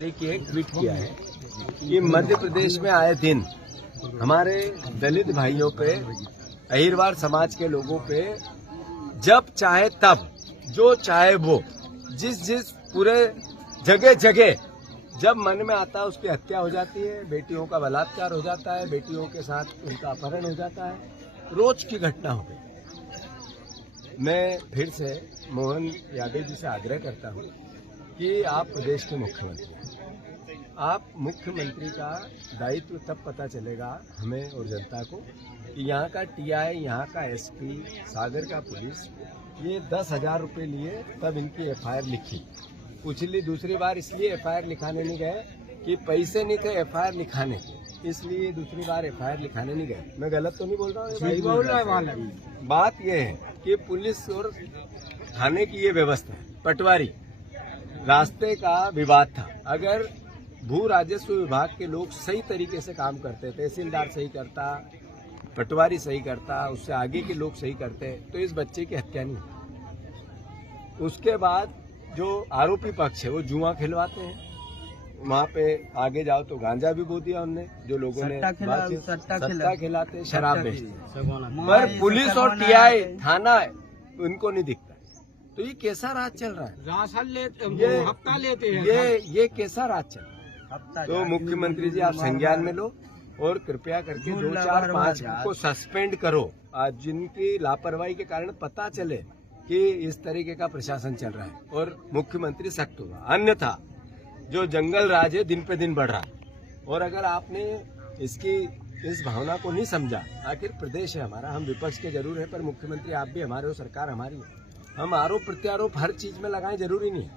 की एक ट्वीट किया है कि मध्य प्रदेश में आए दिन हमारे दलित भाइयों पे, अहिरवार समाज के लोगों पे जब चाहे तब, जो चाहे वो, जिस पूरे जगह जगह जब मन में आता है उसकी हत्या हो जाती है, बेटियों का बलात्कार हो जाता है, बेटियों के साथ उनका अपहरण हो जाता है। रोज की घटना हो गई। मैं फिर से मोहन यादव जी से आग्रह करता हूँ कि आप प्रदेश के मुख्यमंत्री हैं। आप मुख्यमंत्री का दायित्व तब पता चलेगा हमें और जनता को कि यहाँ का टीआई, यहाँ का एसपी, सागर का पुलिस ये 10,000 रुपये लिए तब इनकी एफआईआर लिखी। पिछली दूसरी बार इसलिए एफआईआर लिखाने नहीं गए कि पैसे नहीं थे एफआईआर लिखाने के, इसलिए दूसरी बार एफआईआर लिखाने नहीं गए। मैं गलत तो नहीं बोल रहा हूँ? सही बोल रहा है। बात यह है कि पुलिस और थाने की ये व्यवस्था है। पटवारी रास्ते का विवाद था, अगर भू राजस्व विभाग के लोग सही तरीके से काम करते, तहसीलदार सही करता, पटवारी सही करता, उससे आगे के लोग सही करते, तो इस बच्चे की हत्या नहीं होती। उसके बाद जो आरोपी पक्ष है वो जुआ खिलवाते हैं, वहाँ पे आगे जाओ तो गांजा भी बो दिया उनने, जो लोगों ने सट्टा खिलाते, शराब बेचते, पर पुलिस और टीआई थाना उनको नहीं दिखता। तो ये कैसा राज चल रहा है? हफ्ता लेते हैं। ये कैसा राज चल रहा है? तो मुख्यमंत्री जी आप संज्ञान में लो और कृपया करके 2, 4, 5 को सस्पेंड करो। आज जिनकी लापरवाही के कारण पता चले कि इस तरीके का प्रशासन चल रहा है और मुख्यमंत्री सख्त होगा, अन्यथा जो जंगल राज है दिन पे दिन बढ़ रहा है। और अगर आपने इस भावना को नहीं समझा, आखिर प्रदेश है हमारा, हम विपक्ष के जरूर है पर मुख्यमंत्री आप भी हमारे हो, सरकार हमारी है। हम आरोप प्रत्यारोप हर चीज में लगाएं जरूरी नहीं है,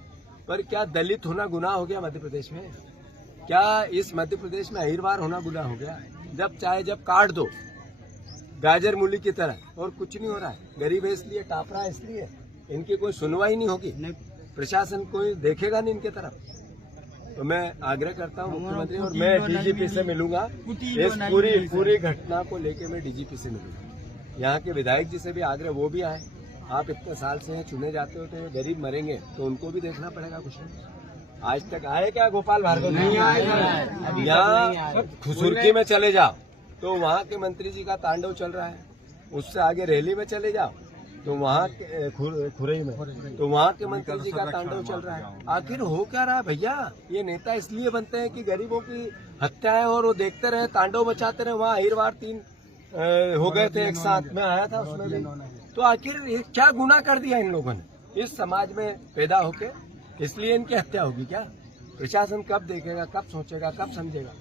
पर क्या दलित होना गुनाह हो गया मध्य प्रदेश में? क्या इस मध्य प्रदेश में अहिरवार होना गुनाह हो गया? जब चाहे जब काट दो गाजर मूली की तरह, और कुछ नहीं हो रहा है। गरीब है इसलिए, टाप रहा है इसलिए, इनकी कोई सुनवाई नहीं होगी, प्रशासन कोई देखेगा नहीं इनके तरफ। तो मैं आग्रह करता हूँ मुख्यमंत्री, और मैं डीजीपी से मिलूंगा, इस पूरी घटना को लेके मैं डीजीपी से मिलूंगा। यहाँ के विधायक जी से भी आग्रह, वो भी आए। आप इतने साल से हैं, चुने जाते हो, तो गरीब मरेंगे तो उनको भी देखना पड़ेगा। कुछ नहीं आज तक आए क्या गोपाल भार्गव? नहीं आए। यहाँ खुसुरकी में चले जाओ तो वहाँ के मंत्री जी का तांडव चल रहा है, उससे आगे रैली में चले जाओ तो वहाँ खुरई में तो वहाँ के मंत्री जी का तांडव चल रहा है। आखिर हो क्या रहा है भैया? ये नेता इसलिए बनते हैं कि गरीबों की हत्याएं और वो देखते रहे, तांडव मचाते रहे। वहाँ अहिरवार 3 हो गए थे एक साथ, में आया था उसमें भी। तो आखिर ये क्या गुनाह कर दिया इन लोगों ने इस समाज में पैदा होके? इसलिए इनकी हत्या होगी क्या? प्रशासन कब देखेगा, कब सोचेगा, कब समझेगा?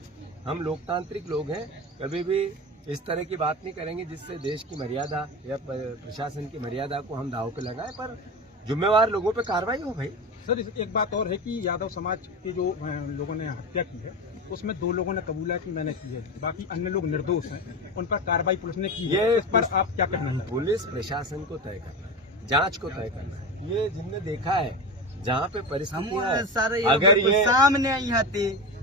हम लोकतांत्रिक लोग हैं, कभी भी इस तरह की बात नहीं करेंगे जिससे देश की मर्यादा या प्रशासन की मर्यादा को हम दांव पे लगाएं, पर जिम्मेवार लोगों पे कार्रवाई हो। भाई सर, एक बात और है कि यादव समाज के जो लोगों ने हत्या की है उसमें 2 लोगों ने कबूला कि मैंने की है, बाकी अन्य लोग निर्दोष हैं, उन पर कार्रवाई पुलिस ने की है। इस पर आप क्या कहना है? पुलिस प्रशासन को तय करना है, जांच को तय करना है। ये जिनने देखा है जहाँ पे परिस्थिति अगर ये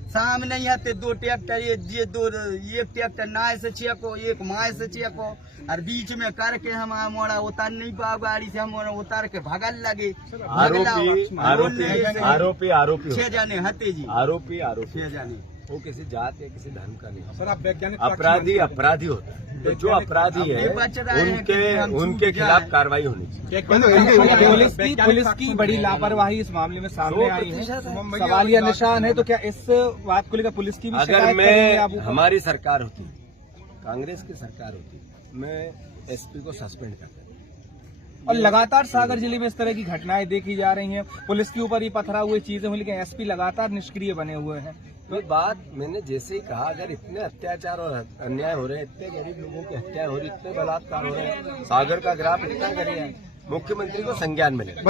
सामने आते 2 ट्रैक्टर, ये ट्रैक्टर नाय से चेको, एक माय से चेको, और बीच में करके हम मोड़ा उतार नहीं पाओ, गाड़ी से हम उतार के भागल लगे। आरोपी 6 जाने हते जी, आरोपी 6 जाने। वो किसी जात या किसी धर्म का नहीं। सर, आप वैज्ञानिक अपराधी होता है, तो जो अपराधी है उनके खिलाफ कार्रवाई होनी चाहिए। पुलिस की बड़ी लापरवाही इस मामले में सामने आई है, सवालिया निशान है। तो क्या इस बात को लेकर पुलिस की भी अगर मैं हमारी सरकार होती, कांग्रेस की सरकार होती, मैं एसपी को सस्पेंड कर देता। और लगातार सागर जिले में इस तरह की घटनाएं देखी जा रही हैं, पुलिस के ऊपर ही पथराव हुए चीजें हुई, लेकिन एसपी लगातार निष्क्रिय बने हुए हैं। तो बात मैंने जैसे ही कहा, अगर इतने अत्याचार और अन्याय हो रहे हैं, इतने गरीब लोगों की हत्या हो रही, इतने बलात्कार हो रहे हैं, सागर का ग्राफ इतना गरीब है, मुख्यमंत्री को संज्ञान में लेना।